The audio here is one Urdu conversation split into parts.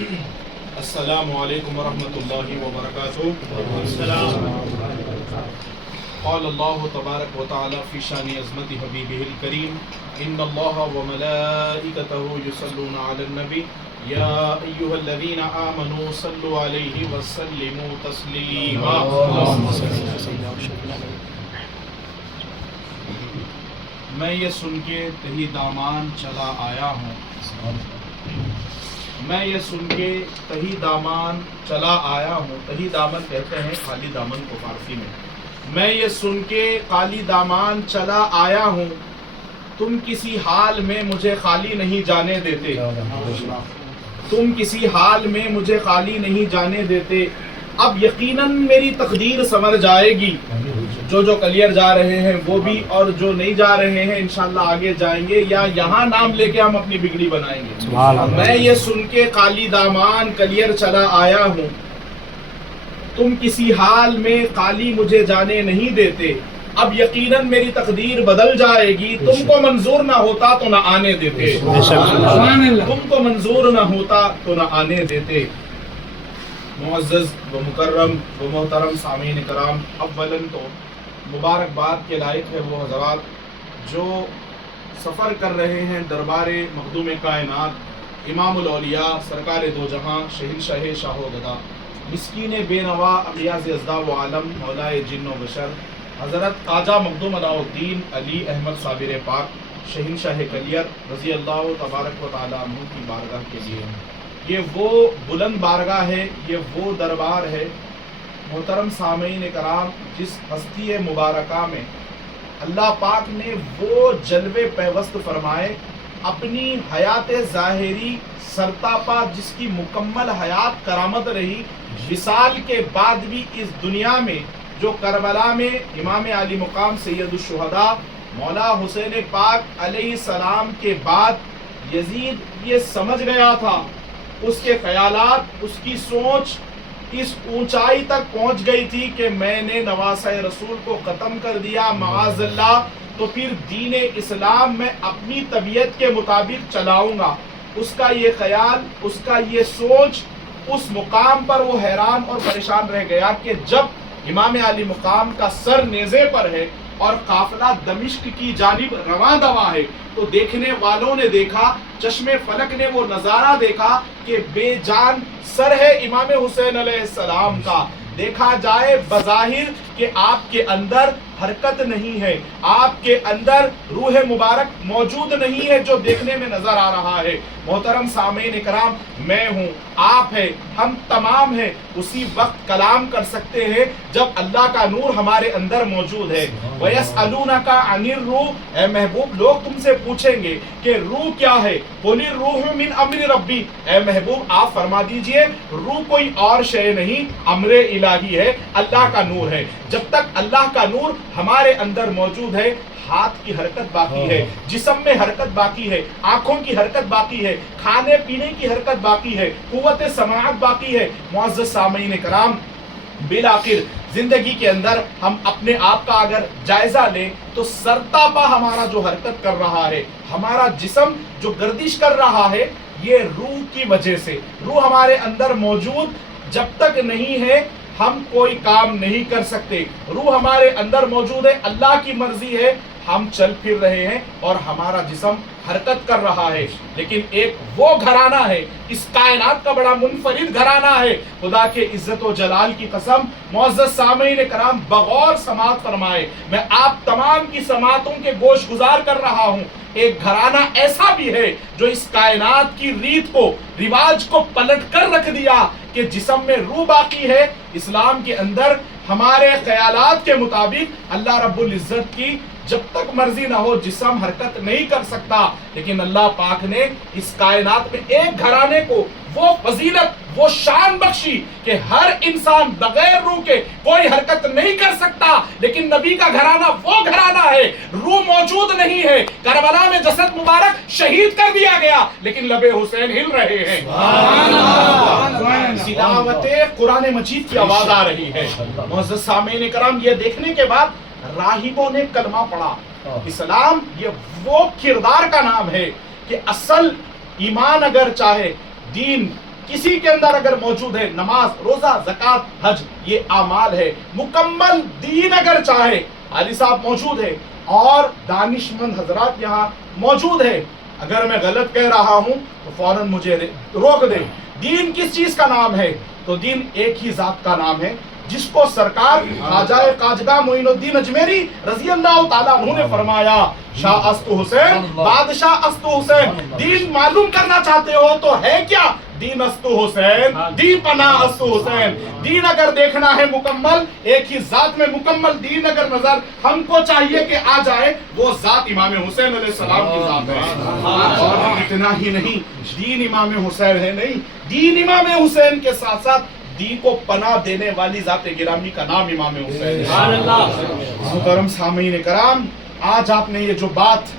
السلام علیکم ورحمۃ اللہ وبرکاتہ۔ قال اللہ تبارک و تعالی فی شان عظمت حبیبہ الکریم ان اللہ وملائکتہ یصلون علی النبی یا ایھا الذین آمنوا صلوا علیہ وسلموا تسلیما۔ میں یہ سن کے تہی دامان چلا آیا ہوں، میں یہ سن کے تہی دامان چلا آیا ہوں۔ تہی دامن کہتے ہیں خالی دامن کو فارسی میں یہ سن کے خالی دامان چلا آیا ہوں، تم کسی حال میں مجھے خالی نہیں جانے دیتے، تم کسی حال میں مجھے خالی نہیں جانے دیتے۔ اب یقیناً میری تقدیر سنور جائے گی، جو کلیئر جا رہے ہیں وہ بھی، اور جو نہیں جا رہے ہیں انشاءاللہ آگے جائیں گے یا یہاں نام لے کے ہم اپنی بگڑی بنائیں گے۔ میں یہ سن کے خالی دامان کلیئر چلا آیا ہوں، تم کسی حال میں خالی مجھے جانے نہیں دیتے۔ اب یقیناً میری تقدیر بدل جائے گی، تم کو منظور نہ ہوتا تو نہ آنے دیتے، تم کو منظور نہ ہوتا تو نہ آنے دیتے۔ معزز و مکرم و محترم سامعین کرام، اولاً تو مبارکباد کے لائق ہے وہ حضرات جو سفر کر رہے ہیں دربار مخدوم کائنات امام الاولیاء سرکار دو جہاں شہنشاہ شاہ و گدا مسکین بے نوا اغیاث اضداء و عالم مولائے جن و بشر حضرت خواجہ مخدوم علاء الدین علی احمد صابر پاک شہنشاہ کلیئر رضی اللہ تبارک و تعالیٰ عنہ کی بارگاہ کے لیے یہ وہ بلند بارگاہ ہے، یہ وہ دربار ہے محترم سامعین کرام جس ہستی مبارکہ میں اللہ پاک نے وہ جلوے پیوست فرمائے، اپنی حیات ظاہری سرتاپا جس کی مکمل حیات کرامت رہی، وصال کے بعد بھی اس دنیا میں جو کربلا میں امام علی مقام سید الشہداء مولا حسین پاک علیہ السلام کے بعد یزید یہ سمجھ گیا تھا، اس کے خیالات، اس کی سوچ اس اونچائی تک پہنچ گئی تھی کہ میں نے نواسہ رسول کو ختم کر دیا معاذ اللہ، تو پھر دین اسلام میں اپنی طبیعت کے مطابق چلاؤں گا۔ اس کا یہ خیال، اس کا یہ سوچ، اس مقام پر وہ حیران اور پریشان رہ گیا کہ جب امام علی مقام کا سر نیزے پر ہے اور قافلہ دمشق کی جانب رواں دوا ہے، تو دیکھنے والوں نے دیکھا، چشم فلک نے وہ نظارہ دیکھا کہ بے جان سر ہے امام حسین علیہ السلام کا۔ دیکھا جائے بظاہر کہ آپ کے اندر حرکت نہیں ہے، آپ کے اندر روح مبارک موجود نہیں ہے جو دیکھنے میں نظر آ رہا ہے۔ محترم سامعین کرام، میں ہوں، آپ ہے، ہم تمام ہیں، اسی وقت کلام کر سکتے ہیں جب اللہ کا نور ہمارے اندر موجود ہے۔ وَيَسْأَلُونَكَ عَنِ الرُّوحِ، اے محبوب لوگ تم سے پوچھیں گے کہ روح کیا ہے، قُلِ الرُّوحُ مِنْ أَمْرِ رَبِّي، اے محبوب آپ فرما دیجئے روح کوئی اور شے نہیں، امر الہی ہے، اللہ کا نور ہے۔ جب تک اللہ کا نور ہمارے اندر موجود ہے، ہاتھ کی حرکت باقی ہے، جسم میں حرکت باقی ہے، آنکھوں کی حرکت باقی ہے، کھانے پینے کی حرکت باقی ہے، قوت سماعت باقی ہے۔ معزز سامعین کرام، بالآخر زندگی کے اندر ہم اپنے آپ کا اگر جائزہ لیں تو سرتاپا ہمارا جو حرکت کر رہا ہے، ہمارا جسم جو گردش کر رہا ہے، یہ روح کی وجہ سے۔ روح ہمارے اندر موجود جب تک نہیں ہے ہم کوئی کام نہیں کر سکتے۔ روح ہمارے اندر موجود ہے، اللہ کی مرضی ہے، ہم چل پھر رہے ہیں اور ہمارا جسم حرکت کر رہا ہے۔ لیکن ایک وہ گھرانہ ہے، اس کائنات کا بڑا منفرد گھرانہ ہے، خدا کے عزت و جلال کی قسم معزز سامعین کرام بغور سماعت فرمائے، میں آپ تمام کی سماعتوں کے گوش گزار کر رہا ہوں۔ ایک گھرانہ ایسا بھی ہے جو اس کائنات کی ریت کو، رواج کو پلٹ کر رکھ دیا کہ جسم میں روح باقی ہے۔ اسلام کے اندر ہمارے خیالات کے مطابق اللہ رب العزت کی جب تک مرضی نہ ہو جسم حرکت نہیں کر سکتا، لیکن اللہ پاک نے اس کائنات میں ایک گھرانے کو وہ فضیلت، وہ شان بخشی کہ ہر انسان بغیر روح کے کوئی حرکت نہیں کر سکتا، لیکن نبی کا گھرانہ وہ گھرانہ ہے، روح موجود نہیں ہے، کربلا میں جسد مبارک شہید کر دیا گیا لیکن لب حسین ہل رہے ہیں۔ تلاوت قرآن مجید کی آواز آ رہی ہے۔ معزز سامعین کرام، یہ دیکھنے کے بعد راہبوں نے کلمہ پڑھا۔ اسلام یہ وہ کردار کا نام ہے کہ اصل ایمان اگر چاہے، دین کسی کے اندر اگر موجود ہے، نماز، روزہ، زکات، حج، یہ اعمال ہے، مکمل دین اگر چاہے، علی صاحب موجود ہے اور دانشمند حضرات یہاں موجود ہے، اگر میں غلط کہہ رہا ہوں تو فوراً مجھے روک دے۔ دین کس چیز کا نام ہے؟ تو دین ایک ہی ذات کا نام ہے، جس کو سرکار خواجہ قاجگاہ معین الدین اجمیری رضی اللہ تعالیٰ عنہ نے فرمایا، شاہ استو حسین، بادشاہ استو حسین، دین معلوم کرنا چاہتے ہو تو ہے کیا؟ دین استو حسین، دین پناہ استو حسین۔ دین اگر دیکھنا ہے مکمل، ایک ہی ذات میں مکمل دین اگر نظر ہم کو چاہیے کہ آ جائے، وہ ذات امام حسین علیہ السلام کی ذات ہے۔ اور اتنا ہی نہیں، دین امام حسین ہے نہیں، دین امام حسین کے ساتھ ساتھ دین کو پناہ دینے والی ذات گرامی کا نام امام حسین ہے۔ محترم سامعین کرام، آج آپ نے یہ جو بات،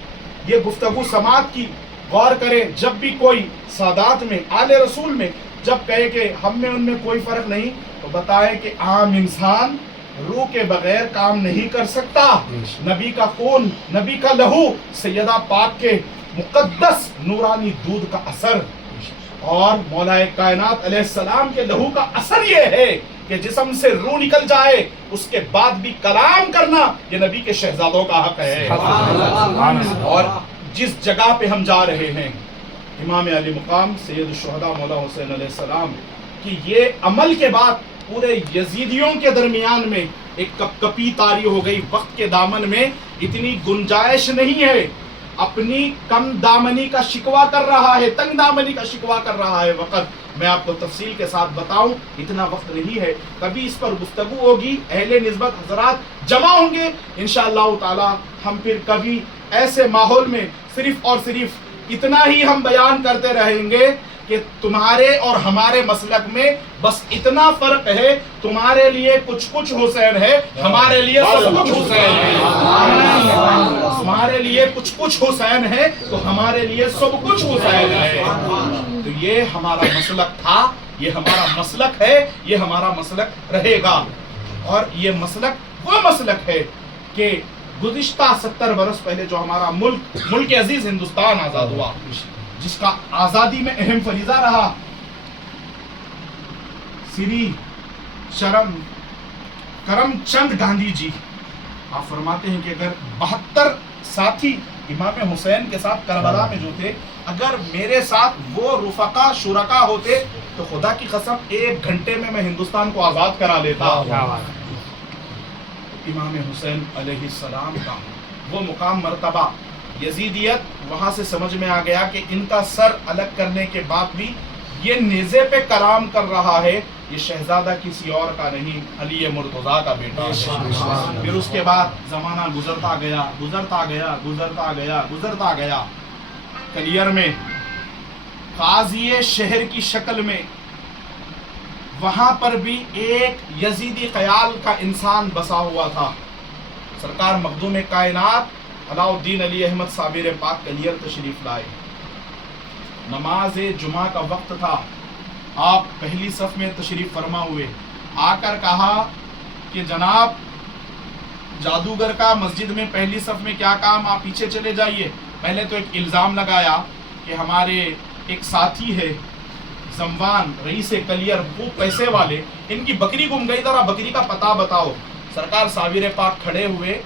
یہ گفتگو سماعت کی، غور کریں، جب بھی کوئی سادات میں، آل رسول میں جب کہے کہ ہم میں ان میں کوئی فرق نہیں، تو بتائیں کہ عام انسان روح کے بغیر کام نہیں کر سکتا۔ نبی کا خون، نبی کا لہو، سیدہ پاک کے مقدس نورانی دودھ کا اثر اور مولا کائنات علیہ السلام کے لہو کا اثر یہ ہے کہ جسم سے روح نکل جائے، اس کے بعد بھی کلام کرنا یہ نبی کے شہزادوں کا حق ہے۔ اور جس جگہ پہ ہم جا رہے ہیں، امام علی مقام سید الشہداء مولا حسین علیہ السلام کی یہ عمل کے بعد پورے یزیدیوں کے درمیان میں ایک کپ کپی طاری ہو گئی۔ وقت کے دامن میں اتنی گنجائش نہیں ہے، اپنی کم دامنی کا شکوہ کر رہا ہے، تنگ دامنی کا شکوہ کر رہا ہے وقت۔ میں آپ کو تفصیل کے ساتھ بتاؤں، اتنا وقت نہیں ہے، کبھی اس پر گفتگو ہوگی، اہل نسبت حضرات جمع ہوں گے انشاءاللہ تعالی، ہم پھر کبھی ایسے ماحول میں صرف اور صرف اتنا ہی ہم بیان کرتے رہیں گے کہ تمہارے اور ہمارے مسلک میں بس اتنا فرق ہے، تمہارے لیے کچھ کچھ حسین ہے، ہمارے لیے سب کچھ حسین ہے۔ تمہارے لیے کچھ کچھ حسین ہے تو ہمارے لیے سب کچھ حسین ہے۔ تو یہ ہمارا مسلک تھا، یہ ہمارا مسلک ہے، یہ ہمارا مسلک رہے گا۔ اور یہ مسلک وہ مسلک ہے کہ گزشتہ 70 برس پہلے جو ہمارا ملک عزیز ہندوستان آزاد ہوا، جس کا آزادی میں اہم فریضہ رہا، سری کرم چند گاندھی جی، آپ فرماتے ہیں کہ اگر 72 ساتھی امام حسین کے ساتھ کربلا میں جو تھے، اگر میرے ساتھ وہ رفقا شرکا ہوتے تو خدا کی قسم 1 گھنٹے میں ہندوستان کو آزاد کرا لیتا۔ امام حسین علیہ السلام کا وہ مقام مرتبہ، یزیدیت وہاں سے سمجھ میں آ گیا کہ ان کا سر الگ کرنے کے بعد بھی یہ نیزے پہ کلام کر رہا ہے، یہ شہزادہ کسی اور کا نہیں، علی مرتضیٰ کا بیٹا ہے۔ پھر اس کے بعد زمانہ گزرتا گیا، گزرتا گیا، گزرتا گیا، گزرتا گیا۔ کلیر میں قاضی شہر کی شکل میں وہاں پر بھی ایک یزیدی خیال کا انسان بسا ہوا تھا۔ سرکار مخدوم کائنات علاء الدین علی احمد صابر پاک کلیر تشریف لائے، نماز جمعہ کا وقت تھا، آپ پہلی صف میں تشریف فرما ہوئے، آ کر کہا کہ جناب جادوگر کا مسجد میں پہلی صف میں کیا کام، آپ پیچھے چلے جائیے۔ پہلے تو ایک الزام لگایا کہ ہمارے ایک ساتھی ہے زموان رئیس کلیر، وہ پیسے والے، ان کی بکری گم گئی، ذرا بکری کا پتہ بتاؤ۔ سرکار صابر پاک کھڑے ہوئے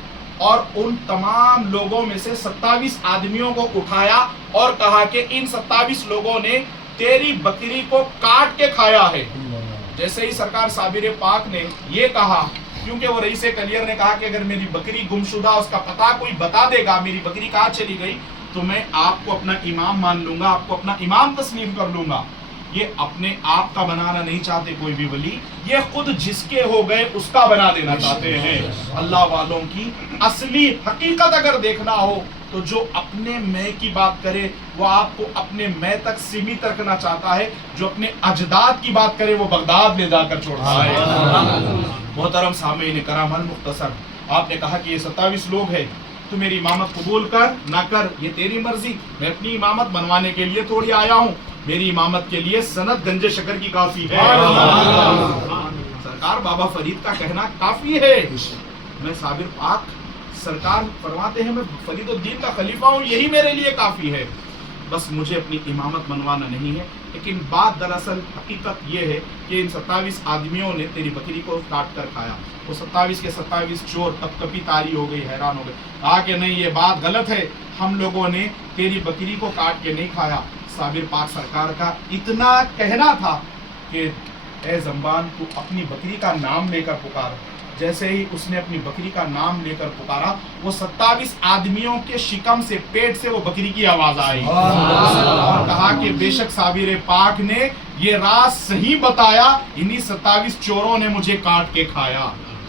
اور ان تمام لوگوں میں سے 27 آدمیوں کو اٹھایا اور کہا کہ ان 27 لوگوں نے تیری بکری کو کاٹ کے کھایا ہے۔ جیسے ہی سرکار صابر پاک نے یہ کہا، کیونکہ وہ رئیس کلیر نے کہا کہ اگر میری بکری گم شدہ اس کا پتہ کوئی بتا دے گا، میری بکری کہاں چلی گئی، تو میں آپ کو اپنا امام مان لوں گا، آپ کو اپنا امام تسلیم کر لوں گا۔ یہ اپنے آپ کا بنانا نہیں چاہتے کوئی بھی ولی، یہ خود جس کے ہو گئے اس کا بنا دینا چاہتے ہیں۔ اللہ والوں کی اصلی حقیقت اگر دیکھنا ہو تو جو اپنے میں کی بات کرے وہ آپ کو اپنے میں تک سیمت رکھنا چاہتا ہے، جو اپنے اجداد کی بات کرے وہ بغداد لے جا کر چھوڑتا ہے۔ محترم سامعین کرام، المختصر آپ نے کہا کہ یہ 27 لوگ ہیں، تو میری امامت قبول کر نہ کر یہ تیری مرضی، میں اپنی امامت بنوانے کے لیے تھوڑی آیا ہوں، میری امامت کے لیے سند گنج شکر کی کافی ہے۔ سرکار بابا فرید کا کہنا کافی ہے، میں صابر پاک سرکار فرماتے ہیں میں فرید الدین کا خلیفہ ہوں، یہی میرے لیے کافی ہے، بس مجھے اپنی امامت بنوانا نہیں ہے۔ لیکن بات دراصل حقیقت یہ ہے کہ ان 27 آدمیوں نے تیری بکری کو کاٹ کر کھایا. وہ 27 کے 27 چور کپ کپی تاری ہو گئی, حیران ہو گئے, کہا کہ نہیں یہ بات غلط ہے, ہم لوگوں نے تیری بکری کو کاٹ کے نہیں کھایا. صابر پاک سرکار کا اتنا کہنا تھا کہ اے زنبان تو اپنی بکری کا نام لے کر پکار. جیسے ہی اس نے اپنی بکری کا نام لے کر پکارا, وہ 27 آدمیوں کے شکم سے, پیٹ سے وہ بکری کی آواز آئی اور کہا کہ بے شک صابر پاک نے یہ راز صحیح بتایا, انہی 27 چوروں نے مجھے کاٹ کے کھایا.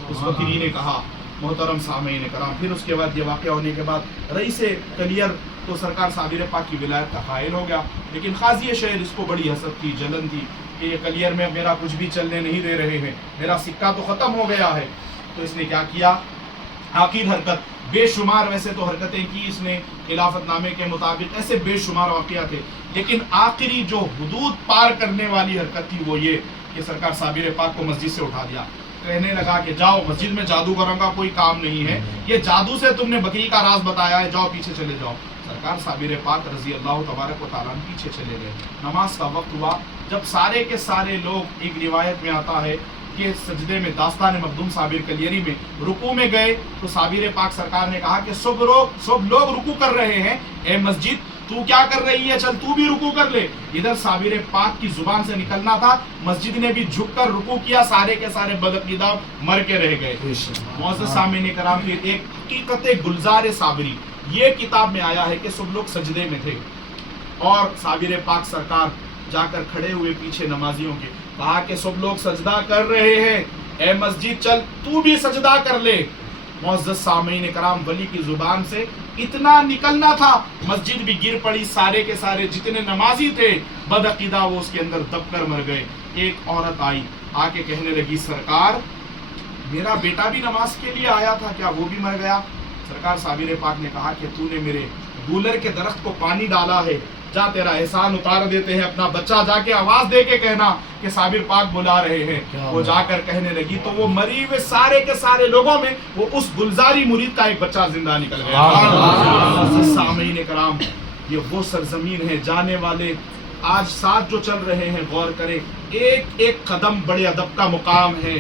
اس بکری نے کہا. محترم سامعین کرام, پھر اس کے بعد یہ واقعہ ہونے کے بعد رئیس کلیر تو سرکار صابر پاک کی ولایت کا حائل ہو گیا, لیکن قاضی شہر اس کو بڑی حسد تھی, جلن تھی کہ یہ کلیر میں میرا کچھ بھی چلنے نہیں دے رہے ہیں, میرا سکہ تو ختم ہو گیا ہے. تو اس نے کیا کیا, آخر حرکت, بے شمار ویسے تو حرکتیں کی اس نے خلافت نامے کے مطابق, ایسے بے شمار واقعات تھے, لیکن آخری جو حدود پار کرنے والی حرکت تھی وہ یہ کہ سرکار صابر پاک کو مسجد سے اٹھا دیا. کہنے لگا کہ جاؤ, مسجد میں جادوگروں کا کوئی کام نہیں ہے, یہ جادو سے تم نے بکری کا راز بتایا ہے, جاؤ پیچھے چلے جاؤ. سرکار صابر پاک رضی اللہ تبارک و تعالیٰ پیچھے چلے گئے. نماز کا وقت ہوا, جب سارے کے سارے لوگ, ایک روایت میں آتا ہے کہ سجدے میں, داستان مخدوم صابر کلیری میں رکوع میں گئے, تو صابر پاک سرکار نے کہا کہ سب لوگ رکوع کر رہے ہیں, اے مسجد تو کیا کر رہی ہے, چل تو بھی رکوع کر لے. ادھر صابر پاک کی زبان سے نکلنا تھا, مسجد نے بھی جھک کر رکوع کیا, سارے کے سارے بدعقیدہ مر کے رہ گئے. معزز سامعین کرام, پھر ایک حقیقت گلزار صابری, یہ کتاب میں آیا ہے کہ سب لوگ سجدے میں تھے اور صابر پاک سرکار جا کر کھڑے ہوئے پیچھے نمازیوں کے, کہا کہ سب لوگ سجدہ کر رہے ہیں, اے مسجد چل تو بھی سجدہ کر لے. معزز سامعین کرام, ولی کی زبان سے اتنا نکلنا تھا, مسجد بھی گر پڑی, سارے کے سارے جتنے نمازی تھے بدعقیدہ وہ اس کے اندر دب کر مر گئے. ایک عورت آئی, آ کے کہنے لگی سرکار میرا بیٹا بھی نماز کے لیے آیا تھا, کیا وہ بھی مر گیا؟ سرکار صابر پاک نے کہا کہ تو نے میرے گولر کے درخت کو پانی ڈالا ہے, جا تیرا احسان اتار دیتے ہیں, اپنا بچہ جا کے آواز دے کے کہنا کہ صابر پاک بلا رہے ہیں. وہ جا کر کہنے لگی تو وہ مری ہوئے سارے کے سارے لوگوں میں وہ اس گلزاری مرید کا ایک بچہ زندہ نکل گیا. سامعین کرام, یہ وہ سرزمین ہے, جانے والے آج ساتھ جو چل رہے ہیں غور کریں, ایک ایک قدم بڑے ادب کا مقام ہے.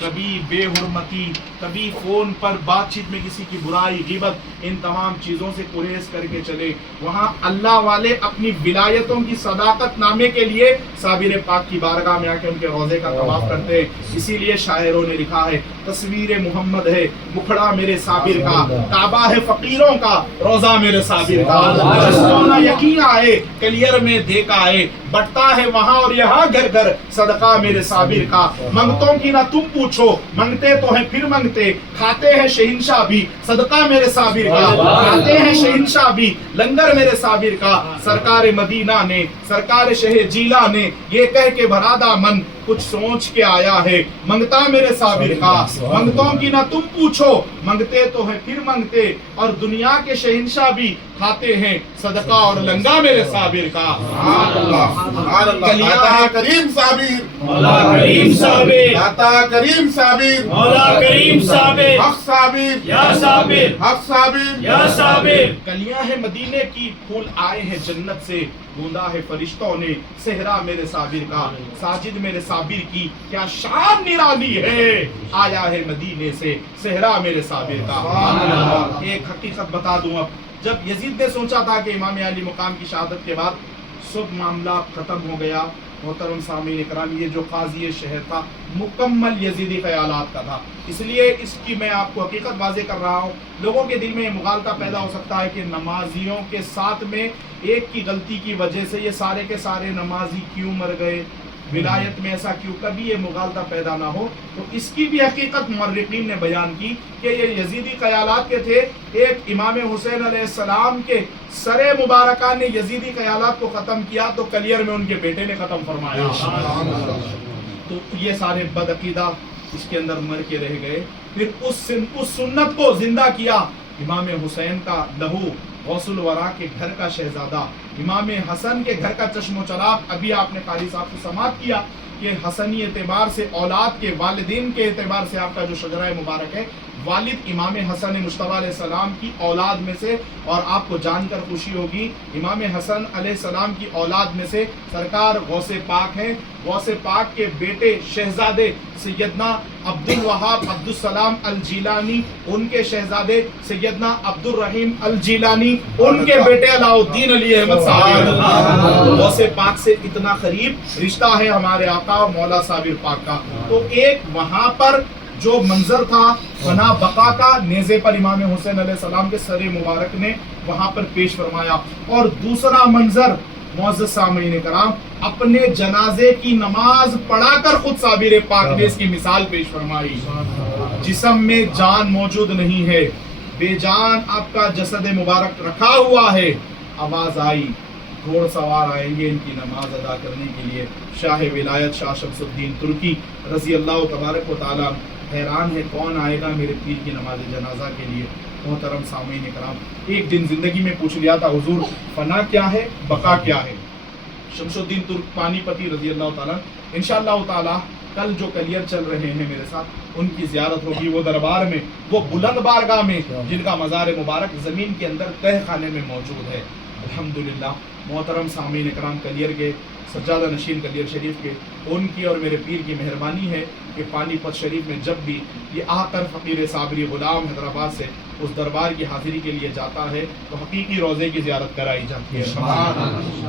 کبھی بے حرمتی, کبھی فون پر بات چیت میں کسی کی برائی, غیبت, ان تمام چیزوں سے پرہیز کر کے چلے. وہاں اللہ والے اپنی ولایتوں کی صداقت نامے کے لیے صابر پاک کی بارگاہ میں آ کے ان کے روضے کا طواف کرتے ہیں. اسی لیے شاعروں نے لکھا ہے, تصویر محمد ہے مکھڑا میرے صابر کا, کعبہ ہے فقیروں کا, روضہ میرے صابر کا. جس کو نہ یقین آئے کلیر میں دیکھا ہے, بٹتا ہے وہاں اور یہاں گھر گھر صدقہ میرے صابر کا. منگتوں کی نہ تم پوچھو, منگتے تو ہیں پھر منگتے, کھاتے ہیں شہنشاہ بھی صدقہ میرے صابر کا, کھاتے ہیں شہنشاہ بھی لنگر میرے صابر کا. سرکار مدینہ نے, سرکار شہ جیلا نے یہ کہہ کے بھرادا من, کچھ سوچ کے آیا ہے منگتا میرے صابر کا. منگتوں کی نہ تم پوچھو, منگتے تو ہیں پھر منگتے, اور دنیا کے شہنشاہ بھی کھاتے ہیں صدقہ اور لنگا میرے صابر کا. داتا کریم صابر, مولا کریم صابر, داتا کریم صابر, مولا کریم صابر, حق صابر, یا صابر, حق صابر, یا صابر. کلیاں ہیں مدینے کی, پھول آئے ہیں جنت سے, گوندا ہے فرشتوں نے صحرا میرے صابر کا. ساجد میرے صابر کی کیا شان نرالی ہے, آیا ہے مدینے سے صحرا میرے صابر کا. ایک حقیقت بتا دوں, اب جب یزید نے سوچا تھا کہ امام علی مقام کی شہادت کے بعد سب معاملہ ختم ہو گیا, محترم سامعین کرام, یہ جو قاضی شہر تھا مکمل یزیدی خیالات کا تھا. اس لیے اس کی میں آپ کو حقیقت واضح کر رہا ہوں. لوگوں کے دل میں یہ مغالطہ پیدا ہو سکتا ہے کہ نمازیوں کے ساتھ میں ایک کی غلطی کی وجہ سے یہ سارے کے سارے نمازی کیوں مر گئے, ولایت میں ایسا کیوں, کبھی یہ مغالطہ پیدا نہ ہو. تو اس کی بھی حقیقت مورخین نے بیان کی کہ یہ یزیدی خیالات کے تھے. ایک امام حسین علیہ السلام کے سر مبارکہ نے یزیدی خیالات کو ختم کیا تو کلیر میں ان کے بیٹے نے ختم فرمایا. تو یہ سارے بدعقیدہ اس کے اندر مر کے رہ گئے. پھر اس سنت کو زندہ کیا. امام حسین کا لہو, غوث الورا کے گھر کا شہزادہ, امام حسن کے گھر کا چشم و چراغ. ابھی آپ نے قاری صاحب سے سماعت کیا کہ حسنی اعتبار سے, اولاد کے والدین کے اعتبار سے آپ کا جو شجرہ مبارک ہے والد امام حسن مجتبی علیہ السلام کی اولاد میں سے، اور آپ کو جان کر خوشی ہوگی امام حسن علیہ السلام کی اولاد میں سے سرکار غوث پاک ہیں۔ غوث پاک کے بیٹے شہزادے سیدنا عبد الوہاب عبد السلام الجیلانی، ان کے شہزادے سیدنا عبد الرحیم الجیلانی، ان کے بیٹے علاء الدین علی احمد صاحب۔ غوث پاک سے اتنا قریب رشتہ ہے ہمارے آقا مولا صابر پاک کا۔ تو ایک وہاں پر جو منظر تھا فنا بقا کا، نیزے پر امام حسین علیہ السلام کے سر مبارک نے وہاں پر پیش فرمایا، اور دوسرا منظر معزز سامعین کرام اپنے جنازے کی نماز پڑھا کر خود صابر پاک نے اس کی مثال پیش فرمائی۔ جسم میں جان موجود نہیں ہے، بے جان آپ کا جسد مبارک رکھا ہوا ہے، آواز آئی گھوڑ سوار آئیں گے ان کی نماز ادا کرنے کے لیے۔ شاہ ولایت شاہ شمس الدین ترکی رضی اللہ تبارک و تعالی حیران ہے کون آئے گا میرے پیر کی نماز جنازہ کے لیے۔ محترم سامعین کرام، ایک دن زندگی میں پوچھ لیا تھا حضور فنا کیا ہے، بقا کیا ہے؟ شمس الدین ترک پانی پتی رضی اللہ تعالیٰ انشاءاللہ تعالی کل جو کلیئر چل رہے ہیں میرے ساتھ ان کی زیارت ہوگی، وہ دربار میں، وہ بلند بارگاہ میں جن کا مزار مبارک زمین کے اندر تہ خانے میں موجود ہے۔ الحمدللہ محترم سامعین کرام، کلیئر کے سجادہ نشین کلیئر شریف کے ان کی اور میرے پیر کی مہربانی ہے کہ پانی پت شریف میں جب بھی یہ آ کر فقیر صابری غلام حیدرآباد سے اس دربار کی حاضری کے لیے جاتا ہے تو حقیقی روزے کی زیارت کرائی جاتی ہے۔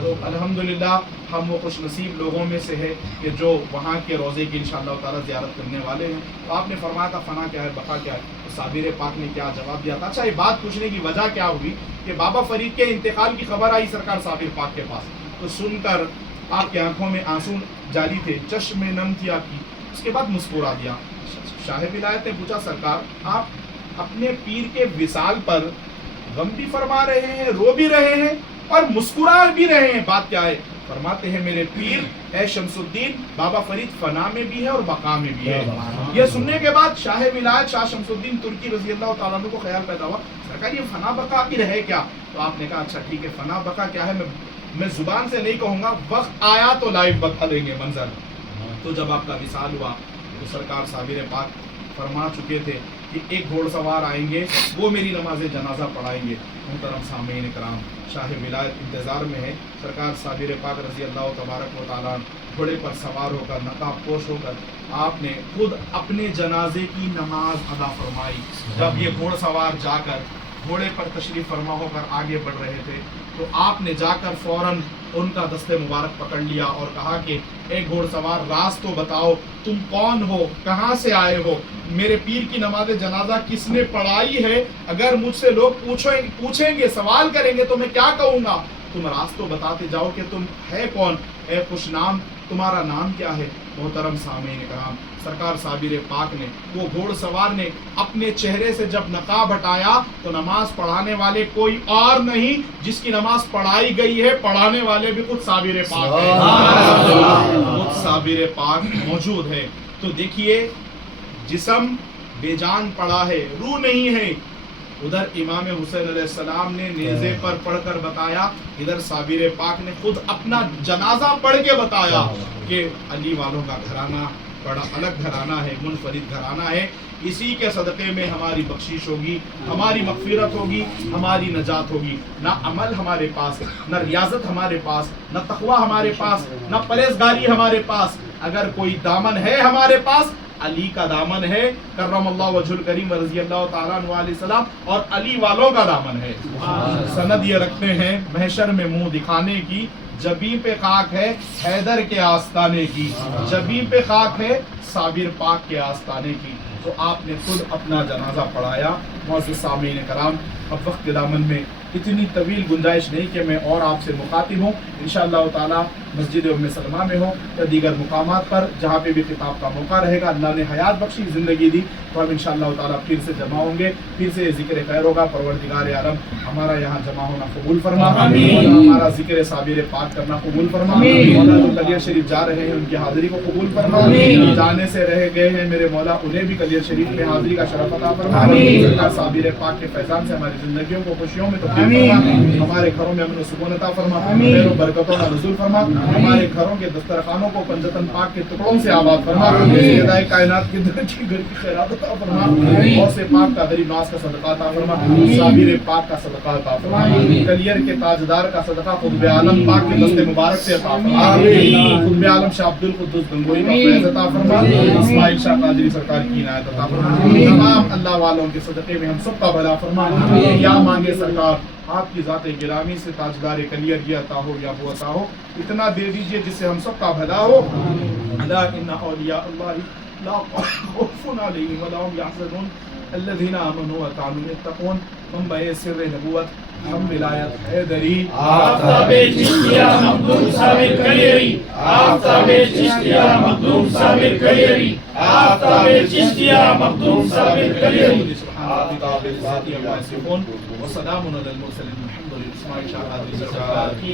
تو الحمدللہ ہم وہ خوش نصیب لوگوں میں سے ہے کہ جو وہاں کے روزے کی انشاءاللہ تعالیٰ زیارت کرنے والے ہیں۔ تو آپ نے فرمایا تھا فنا کیا ہے، بقا کیا ہے، تو صابر پاک نے کیا جواب دیا تھا؟ اچھا، یہ بات پوچھنے کی وجہ کیا ہوئی کہ بابا فرید کے انتقال کی خبر آئی سرکار صابر پاک کے پاس، تو سن کر آپ کی آنکھوں میں آنسو جاری تھے، چشم نم تھی آپ کی، اس کے بعد مسکرا دیا۔ شاہ ولایت نے پوچھا سرکار آپ اپنے پیر کے وصال پر غم بھی فرما رہے ہیں، رو بھی رہے ہیں اور مسکرا بھی رہے ہیں، بات کیا ہے؟ فرماتے ہیں میرے پیر اے شمس الدین بابا فرید فنا میں بھی ہے اور بقا میں بھی ہے۔ یہ سننے کے بعد شاہ ولایت شاہ شمس الدین ترکی رضی اللہ تعالیٰ عنہ کو خیال پیدا ہوا سرکار یہ فنا بقا کی رہے کیا؟ تو آپ نے کہا اچھا ٹھیک ہے، فنا بقا کیا ہے میں زبان سے نہیں کہوں گا، وقت آیا تو لائیو بتا دیں گے منظر۔ تو جب آپ کا وصال ہوا تو سرکار صابر پاک فرما چکے تھے کہ ایک گھوڑ سوار آئیں گے وہ میری نماز جنازہ پڑھائیں گے۔ محترم سامعین کرام، شاہ ولایت انتظار میں ہے، سرکار صابر پاک رضی اللہ تبارک و تعالیٰ گھوڑے پر سوار ہو کر نقاب پوش ہو کر آپ نے خود اپنے جنازے کی نماز ادا فرمائی۔ جب یہ گھوڑ سوار جا کر گھوڑے پر تشریف فرما ہو کر آگے بڑھ رہے تھے تو آپ نے جا کر فوراً ان کا دست مبارک پکڑ لیا اور کہا کہ اے گھوڑ سوار راز تو بتاؤ، تم کون ہو، کہاں سے آئے ہو، میرے پیر کی نماز جنازہ کس نے پڑھائی ہے؟ اگر مجھ سے لوگ پوچھیں گے، سوال کریں گے تو میں کیا کہوں گا؟ تم راز تو بتاتے جاؤ کہ تم ہے کون، اے خوش نام تمہارا نام کیا ہے؟ محترم سامعین کرام، سرکار صابر پاک نے، وہ گھوڑ سوار نے اپنے چہرے سے جب نقاب ہٹایا تو نماز پڑھانے والے کوئی اور نہیں، جس کی نماز پڑھائی گئی ہے پڑھانے والے بھی خود صابر پاک ہیں، خود صابر پاک موجود ہے۔ تو دیکھیے جسم بے جان پڑا ہے، روح نہیں ہے، ادھر امام حسین علیہ السلام نے نیزے پر پڑھ کر بتایا، ادھر صابر پاک نے خود اپنا جنازہ پڑھ کے بتایا کہ علی والوں کا گھرانہ بڑا الگ گھرانہ ہے، منفرد گھرانہ ہے، اسی کے صدقے میں ہماری بخشش ہوگی، ہماری مغفرت ہوگی، ہماری نجات ہوگی۔ نہ عمل ہمارے پاس، نہ ریاضت ہمارے پاس، نہ تقوی ہمارے پاس، نہ پرہیزگاری ہمارے پاس، اگر کوئی دامن ہے ہمارے پاس علی کا دامن ہے، کرم اللہ وجہ الکریم رضی اللہ تعالیٰ عنہ علیہ السلام، اور علی والوں کا دامن ہے۔ سند یہ رکھتے ہیں محشر میں منہ دکھانے کی، جبیں پہ خاک ہے حیدر کے آستانے کی، جبیں پہ خاک ہے صابر پاک کے آستانے کی۔ تو آپ نے خود اپنا جنازہ پڑھایا۔ معزز سامعین کرام، اب وقت کے دامن میں اتنی طویل گنجائش نہیں کہ میں اور آپ سے مخاطب ہوں، انشاءاللہ تعالی مسجد ام سلمہ میں ہو یا دیگر مقامات پر جہاں پہ بھی خطاب کا موقع رہے گا، اللہ نے حیات بخشی، زندگی دی، تو ہم انشاءاللہ تعالی پھر سے جمع ہوں گے، پھر سے ذکر خیر ہوگا۔ پروردگار عالم ہمارا یہاں جمع ہونا قبول فرما، اور ہمارا ذکر صابر پاک کرنا قبول فرما، مولا جو کلیئر شریف جا رہے ہیں ان کی حاضری کو قبول فرما، جانے سے رہ گئے ہیں میرے مولا انہیں بھی کلیئر شریف میں حاضری کا شرف عطا فرما، سرکار صابر پاک کے فیضان سے ہماری زندگیوں کو خوشیوں میں تبدیل فرما، ہمارے گھروں میں امن و سکون عطا فرما، خیر و برکتوں کا نزول فرما، ہمارے گھروں کے دسترخوانوں کو پنجتن پاک کے ٹکڑوں سے آباد فرما، سیدہ کائنات کے در کی گھر کی خیرات عطا فرما، غوث پاک کا غریب نواز کا صدقہ عطا فرما، صابر پاک کا صدقہ عطا فرما، کلیر کے تاجدار کا صدقہ قطب عالم پاک کے دست مبارک سے عطا فرما، قطب عالم شاہ عبد القدوس گنگوئی کا فیض عطا فرما، اسماعیل شاہ قادری سرکار کی عنایت عطا فرما، تمام اللہ والوں کے صدقے میں ہم سب کا بھلا فرما، یا مانگے سرکار آپ کی ذات گرامی سے تاجدار کلیر یہ عطا ہو یا وہ عطا ہو، اتنا دے دیجئے جس سے ہم سب کا بھلا ہو۔ الا ان اولیاء اللہ لا خوف علیہم ولا هم يحزنون الذين آمنوا وكانوا يتقون۔ منبع سر نبوت ہم ولایت حیدری، آفتاب چشتیہ مخدوم صابر کلیری، آفتاب چشتیہ مخدوم صابر کلیری، آفتاب چشتیہ مخدوم صابر کلیری۔ سبحان ربک رب العزت عما یصفون وسلام علی المرسلین، الحمد للہ۔ اسماعیل شاہ قادری سرکار کی